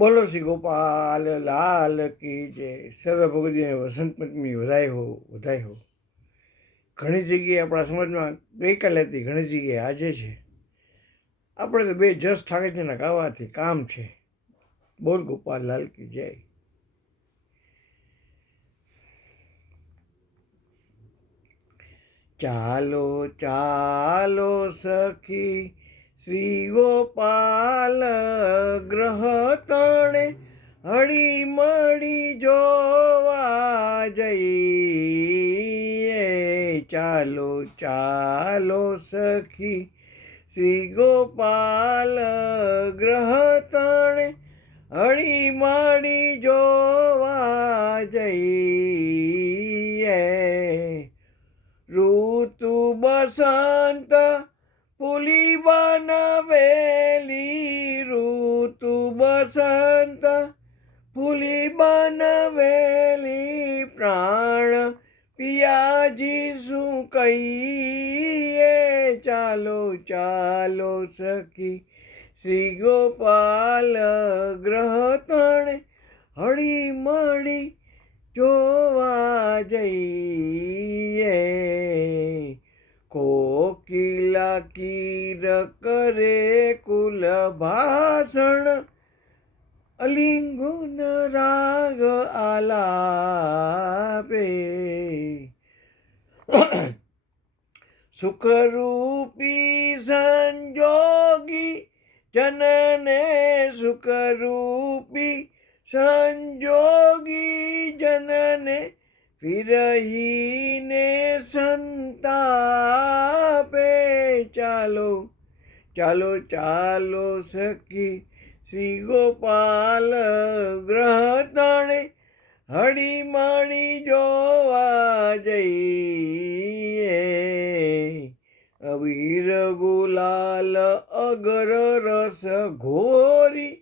બોલો શ્રી ગોપાલ, લાલ કી જય. સર્વ ભગવતીને વસંત પંચમી વધાય હો વધાય હો. ઘણી જગ્યાએ આપણા સમાજમાં ગઈકાલે હતી, ઘણી જગ્યાએ આજે છે. આપણે તો બે જસ ઠાકરજીના ગાવાથી કામ છે. બોલ ગોપાલ, લાલ કી જય. ચાલો ચાલો સખી શ્રી ગોપાલ ગ્રહ તણે હળી મળી જોવા જઈએ. ચાલો ચાલો સખી શ્રી ગોપાલ ગ્રહ તણે હળી મળી જોવા જઈએ. ઋતુ બસંત ફૂલી બનાવેલી પ્રાણ. પિયાજી શું કહીએ? ચાલો ચાલો સખી. શ્રી ગોપાલ ગ્રહ તણે હળી મળી જોવા જઈએ. કોકિલા કીર કરે કુલ ભાષણ અલિંગુન રાગ આલાપે. સુખરૂપી સંજોગી જનને સુખરૂપી સંજોગી જનને ફિરહીને સંતાપે. ચાલો ચાલો ચાલો, સખી શ્રી ગોપાલ ગ્રહ તણે હળી માણી જોવા જઈએ. અબીર ગુલાલ અગર રસ ઘોરી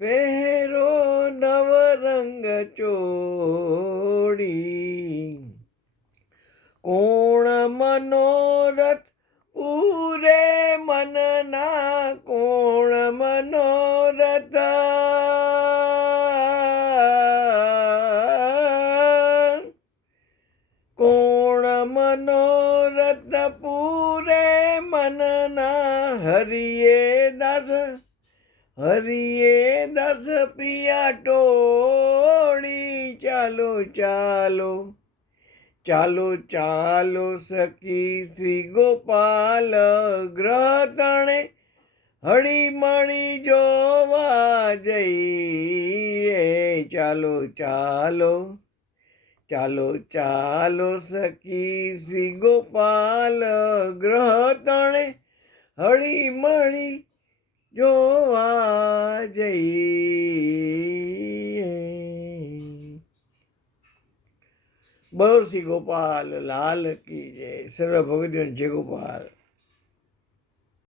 પહેરો નવરંગ ચોડી કોણ મનોરથ પૂરે મનના, કોણ મનોરથ કોણ મનોરથ પૂરે મનના હરિયે દાસ, હરિયે દસ પિયા ટોળી, ચાલો ચાલો ચાલો ચાલો, સખી શ્રી ગોપાલ ગ્રહ તણે હળી મળી જોવા જઈએ. ચાલો ચાલો ચાલો ચાલો સખી શ્રી ગોપાલ ગ્રહ તણે હળી મળી જોવા જઈએ. બોલો શ્રી ગોપાલ, લાલ કી જય. સર્વ ભગવતીઓ જય ગોપાલ.